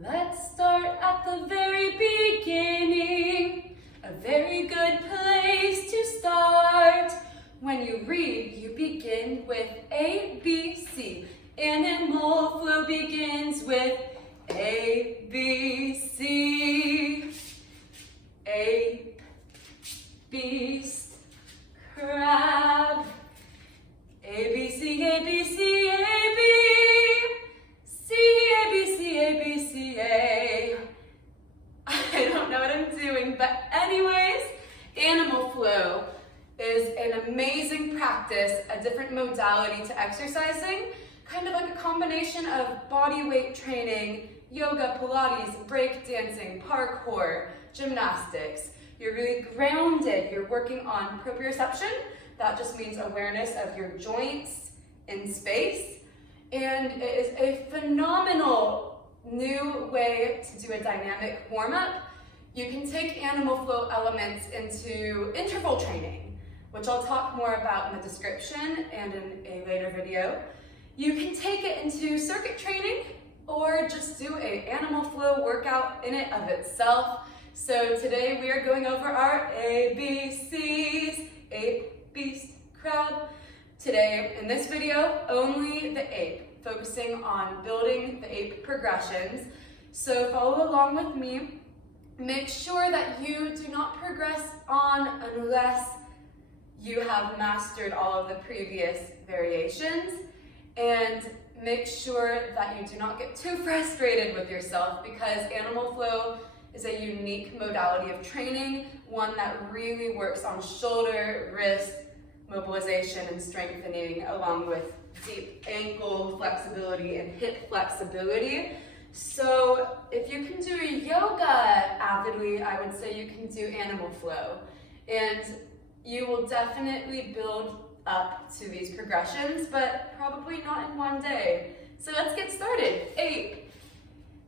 Let's start at the very beginning. A very good place to start. When you read, you begin with A, B, C. Animal flow begins with A, B, C. Ape, beast, crab. A, B, C, A, B, C, A, B. C, A, B, C, A, B, C, A. I don't know what I'm doing, but anyways, animal flow is an amazing practice, a different modality to exercising, kind of like a combination of body weight training, yoga, Pilates, breakdancing, parkour, gymnastics. You're really grounded, you're working on proprioception. That just means awareness of your joints in space. And it is a phenomenal new way to do a dynamic warm-up. You can take animal flow elements into interval training, which I'll talk more about in the description and in a later video. You can take it into circuit training or just do an animal flow workout in and of itself. So today we are going over our ABCs, ape, beast, crab. Today in this video, only the ape, focusing on building the ape progressions. So follow along with me. Make sure that you do not progress on unless you have mastered all of the previous variations, and make sure that you do not get too frustrated with yourself, because animal flow is a unique modality of training, one that really works on shoulder, wrist, mobilization and strengthening, along with deep ankle flexibility and hip flexibility. So if you can do yoga avidly, I would say you can do animal flow. And you will definitely build up to these progressions, but probably not in one day. So let's get started. Ape.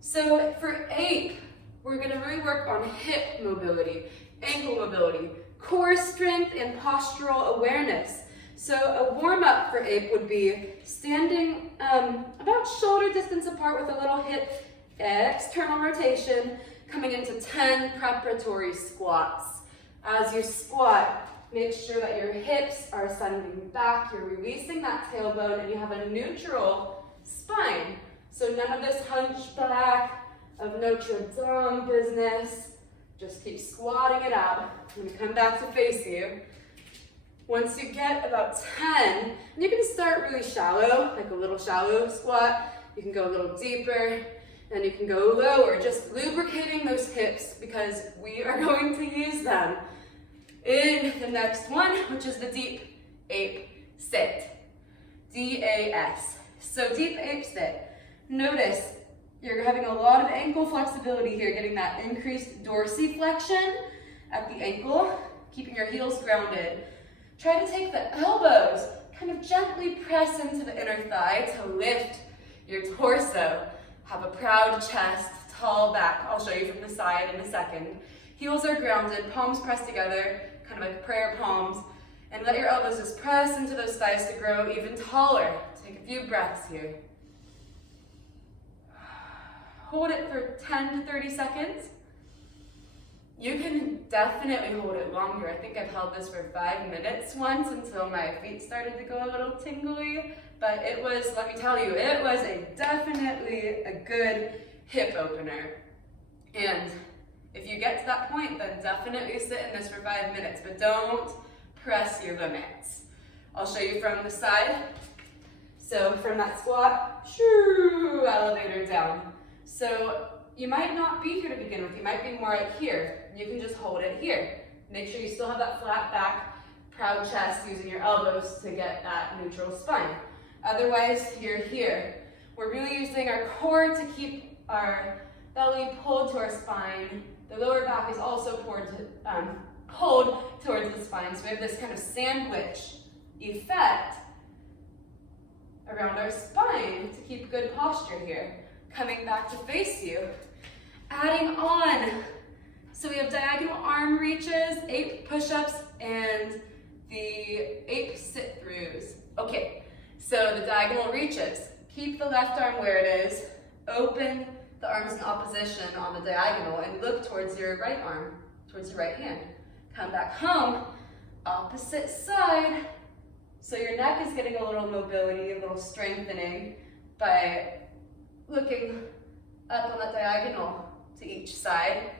So for ape, we're gonna really work on hip mobility, ankle mobility, core strength, and postural awareness. So a warm-up for ape would be standing about shoulder distance apart with a little hip external rotation, coming into 10 preparatory squats. As you squat, make sure that your hips are sending back, you're releasing that tailbone, and you have a neutral spine. So none of this hunchback of Notre Dame business. Just keep squatting it out. I'm gonna come back to face you. Once you get about 10, and you can start really shallow, like a little shallow squat. You can go a little deeper, and you can go lower, just lubricating those hips because we are going to use them in the next one, which is the deep ape sit, DAS. So deep ape sit. Notice you're having a lot of ankle flexibility here, getting that increased dorsiflexion at the ankle, keeping your heels grounded. Try to take the elbows, kind of gently press into the inner thigh to lift your torso. Have a proud chest, tall back. I'll show you from the side in a second. Heels are grounded, palms pressed together, kind of like prayer palms, and let your elbows just press into those thighs to grow even taller. Take a few breaths here. Hold it for 10 to 30 seconds. You can definitely hold it longer. I think I've held this for 5 minutes once until my feet started to go a little tingly, but it was, let me tell you, it was definitely a good hip opener. And if you get to that point, then definitely sit in this for 5 minutes, but don't press your limits. I'll show you from the side. So from that squat, shoo, elevator down. So you might not be here to begin with, you might be more like here. You can just hold it here. Make sure you still have that flat back, proud chest, using your elbows to get that neutral spine. Otherwise, you're here. We're really using our core to keep our belly pulled to our spine. The lower back is also pulled towards the spine. So we have this kind of sandwich effect around our spine to keep good posture here. Coming back to face you. Adding on. So we have diagonal arm reaches, ape push-ups, and the ape sit throughs. Okay, so the diagonal reaches. Keep the left arm where it is. Open the arms in opposition on the diagonal and look towards your right arm, towards your right hand. Come back home, opposite side. So your neck is getting a little mobility, a little strengthening by looking up on that diagonal to each side.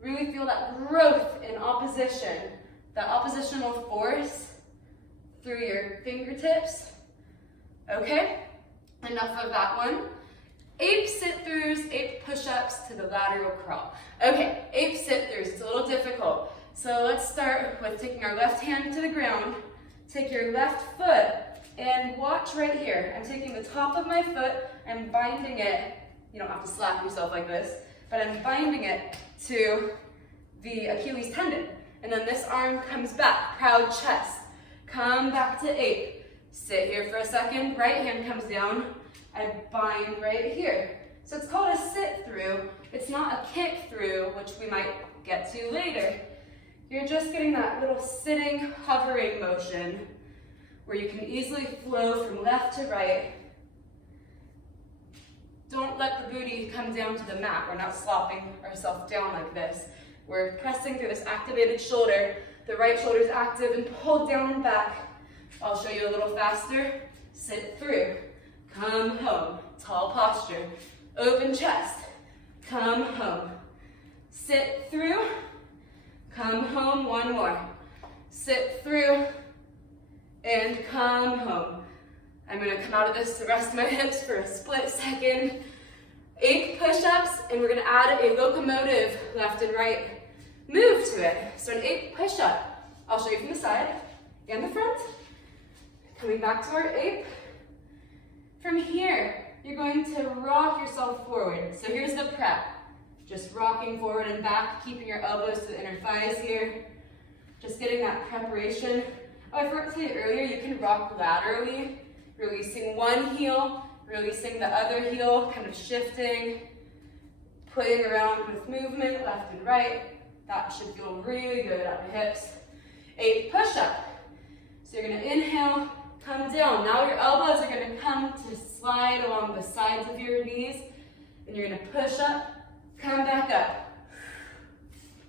Really feel that growth in opposition, that oppositional force through your fingertips. Okay, enough of that one. Ape Sit Throughs, Ape Push-ups to the lateral crawl. Okay, Ape Sit Throughs, it's a little difficult. So let's start with taking our left hand to the ground. Take your left foot and watch right here. I'm taking the top of my foot and binding it. You don't have to slap yourself like this, but I'm binding it to the Achilles tendon. And then this arm comes back, proud chest. Come back to ape. Sit here for a second, right hand comes down. I bind right here. So it's called a sit through. It's not a kick through, which we might get to later. You're just getting that little sitting, hovering motion where you can easily flow from left to right. Don't let the booty come down to the mat. We're not slopping ourselves down like this. We're pressing through this activated shoulder. The right shoulder is active and pulled down and back. I'll show you a little faster. Sit through. Come home. Tall posture. Open chest. Come home. Sit through. Come home. One more. Sit through. And come home. I'm going to come out of this to rest my hips for a split second. 8 push-ups, and we're going to add a locomotive left and right move to it. So an 8 push-up. I'll show you from the side and the front. Coming back to our ape. From here, you're going to rock yourself forward. So here's the prep. Just rocking forward and back, keeping your elbows to the inner thighs here. Just getting that preparation. Oh, I forgot to tell you earlier, you can rock laterally, releasing one heel, releasing the other heel, kind of shifting, playing around with movement, left and right. That should feel really good at the hips. 8 push-up. So you're going to inhale, come down. Now your elbows are going to come to slide along the sides of your knees, and you're going to push up, come back up.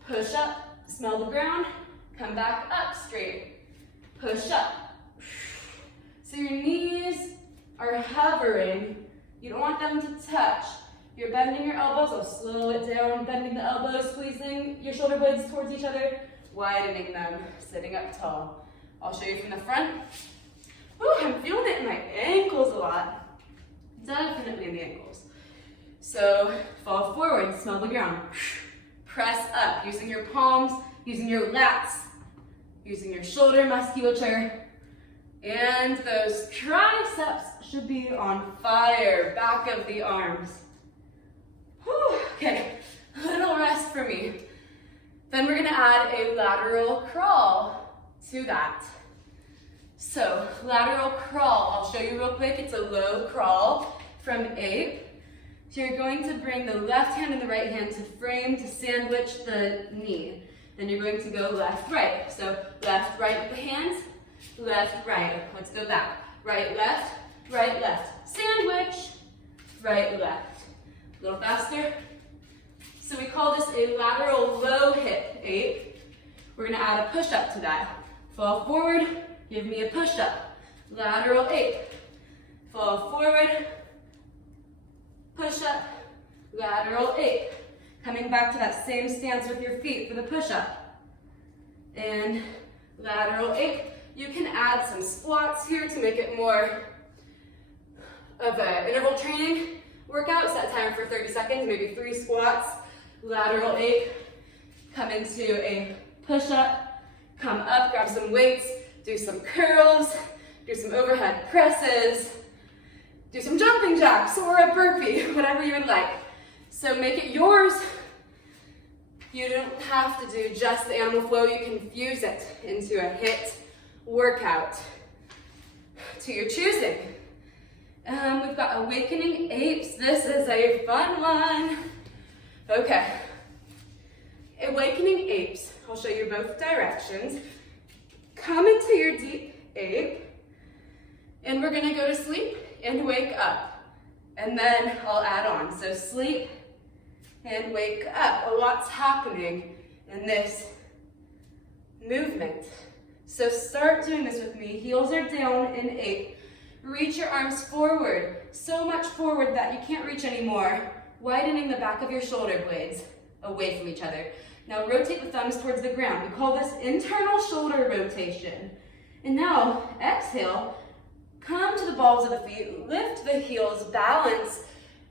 Push up, smell the ground, come back up straight. Push up. So your knees are hovering. You don't want them to touch. You're bending your elbows. I'll slow it down. Bending the elbows, squeezing your shoulder blades towards each other, widening them, sitting up tall. I'll show you from the front. Ooh, I'm feeling it in my ankles a lot. Definitely in the ankles. So fall forward, smell the ground. Press up, using your palms, using your lats, using your shoulder musculature. And those triceps should be on fire, back of the arms. Whew, okay, a little rest for me. Then we're gonna add a lateral crawl to that. So, lateral crawl, I'll show you real quick. It's a low crawl from ape. So you're going to bring the left hand and the right hand to frame to sandwich the knee. Then you're going to go left, right. So left, right with the hands, left, right. Let's go back. Right, left, sandwich, right, left. A little faster. So we call this a lateral low hip ape. We're gonna add a push-up to that. Fall forward, give me a push-up. Lateral ape. Fall forward, push-up, lateral ape. Coming back to that same stance with your feet for the push-up. And lateral ape. You can add some squats here to make it more of an interval training workout. Set time for 30 seconds, maybe 3 squats. Lateral ape. Come into a push-up. Come up, grab some weights. Do some curls. Do some overhead presses. Do some jumping jacks or a burpee, whatever you would like. So make it yours. You don't have to do just the animal flow. You can fuse it into a HIIT workout to your choosing. We've got awakening apes. This is a fun one. Okay. Awakening apes. I'll show you both directions. Come into your deep ape. And we're going to go to sleep and wake up. And then I'll add on. So sleep and wake up. A lot's happening in this movement. So start doing this with me. Heels are down in ape. Reach your arms forward. So much forward that you can't reach anymore. Widening the back of your shoulder blades away from each other. Now rotate the thumbs towards the ground. We call this internal shoulder rotation. And now exhale. Come to the balls of the feet. Lift the heels. Balance.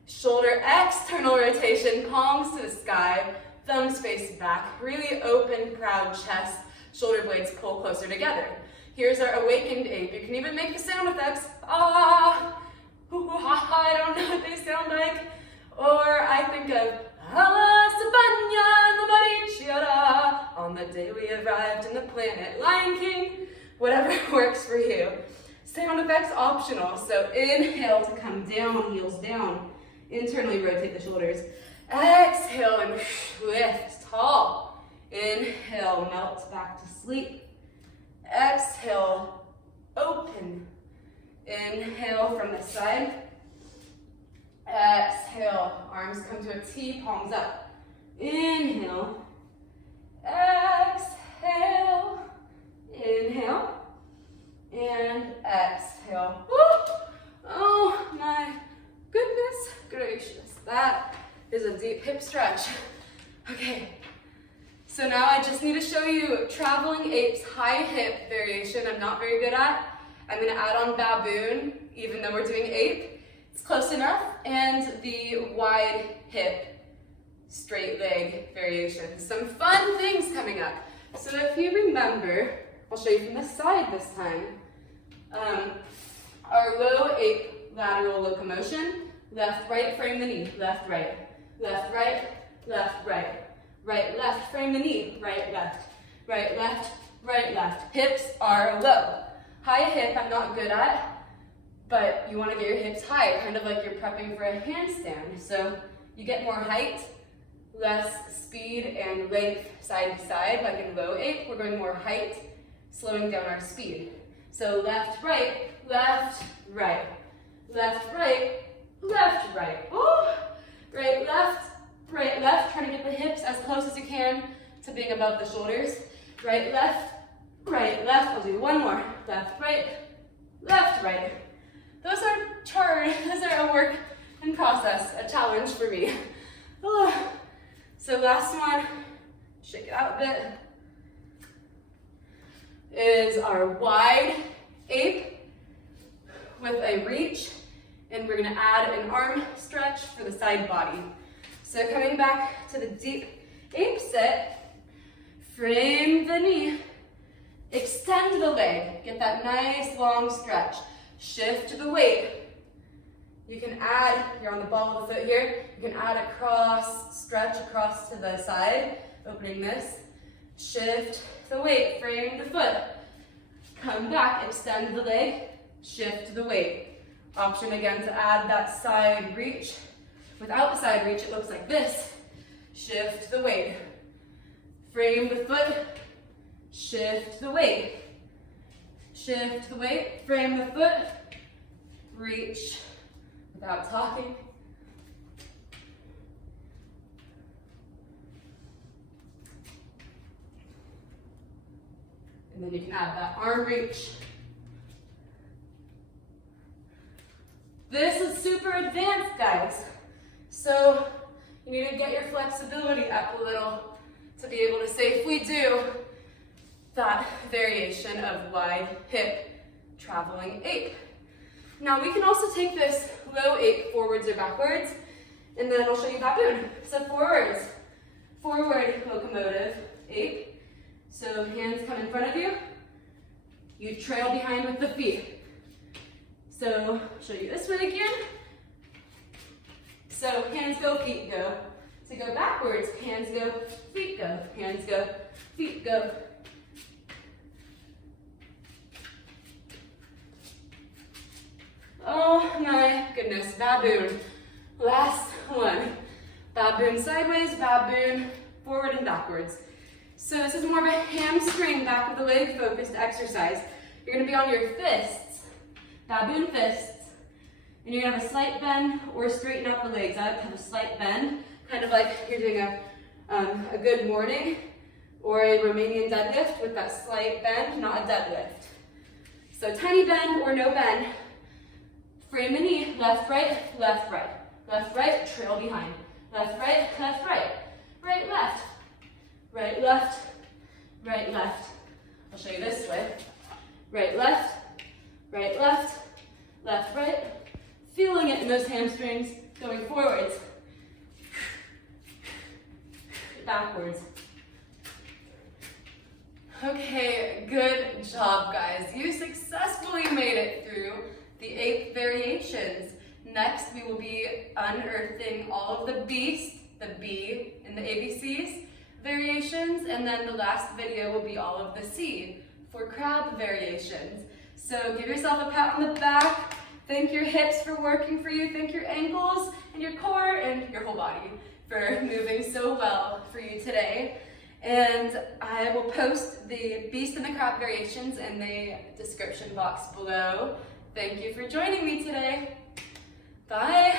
Shoulder external rotation. Palms to the sky. Thumbs face back. Really open, proud chest. Shoulder blades pull closer together. Here's our awakened ape. You can even make the sound effects. Ah, ooh, ha, ha, I don't know what they sound like. Or I think of on the day we arrived in the planet Lion King. Whatever works for you. Sound effects optional. So inhale to come down, heels down. Internally rotate the shoulders. Exhale and lift tall. Inhale, melt back to sleep. Exhale, open. Inhale from the side. Exhale, arms come to a T, palms up. Inhale. Exhale. Inhale. And exhale. Woo! Oh my goodness gracious. That is a deep hip stretch. Okay. So now I just need to show you traveling apes high hip variation I'm not very good at. I'm going to add on baboon, even though we're doing ape. It's close enough. And the wide hip, straight leg variation. Some fun things coming up. So if you remember, I'll show you from the side this time. Our low-ape lateral locomotion. Left, right, frame the knee. Left, right. Left, right. Left, right. Right, left, frame the knee, right, left, right, left. Hips are low. High hip I'm not good at, but you want to get your hips high, kind of like you're prepping for a handstand. So you get more height, less speed and length side to side, like in low ape. We're going more height, slowing down our speed. So left, right, left, right. Left, right, left, right. Ooh. Right, left, trying to get the hips as close as you can to being above the shoulders. Right, left. I'll do one more. Left, right. Those are a work in process, a challenge for me. Oh. So last one, shake it out a bit, is our wide ape with a reach, and we're gonna add an arm stretch for the side body. So coming back to the deep ape sit, frame the knee, extend the leg, get that nice long stretch, shift the weight. You can add, you're on the ball of the foot here, you can add a cross, stretch across to the side, opening this, shift the weight, frame the foot, come back, extend the leg, shift the weight. Option again to add that side reach. Without the side reach, it looks like this. Shift the weight. Frame the foot. Shift the weight. Shift the weight. Frame the foot. Reach without talking. And then you can add that arm reach. This is super advanced, guys. So you need to get your flexibility up a little to be able to safely do that variation of wide hip traveling ape. Now we can also take this low ape forwards or backwards, and then I'll show you baboon. So forwards, forward locomotive ape. So hands come in front of you. You trail behind with the feet. So show you this way again. So hands go, feet go. To go backwards, hands go, feet go. Hands go, feet go. Oh my goodness, baboon. Last one. Baboon sideways, baboon forward and backwards. So this is more of a hamstring, back of the leg focused exercise. You're gonna be on your fists. Baboon fists. And you're gonna have a slight bend or straighten up the legs. I have a slight bend, kind of like you're doing a good morning or a Romanian deadlift with that slight bend, not a deadlift. So tiny bend or no bend. Frame the knee, left, right, left, right. Left, right, trail behind. Left, right, left, right. Right, left. Right, left. Right, left. I'll show you this way. Right, left. Right, left. Left, right. Feeling it in those hamstrings, going forwards. Backwards. Okay, good job, guys. You successfully made it through the ape variations. Next, we will be unearthing all of the beast, the B in the ABCs variations, and then the last video will be all of the C for crab variations. So give yourself a pat on the back. Thank your hips for working for you. Thank your ankles and your core and your whole body for moving so well for you today. And I will post the beast and the crab variations in the description box below. Thank you for joining me today. Bye.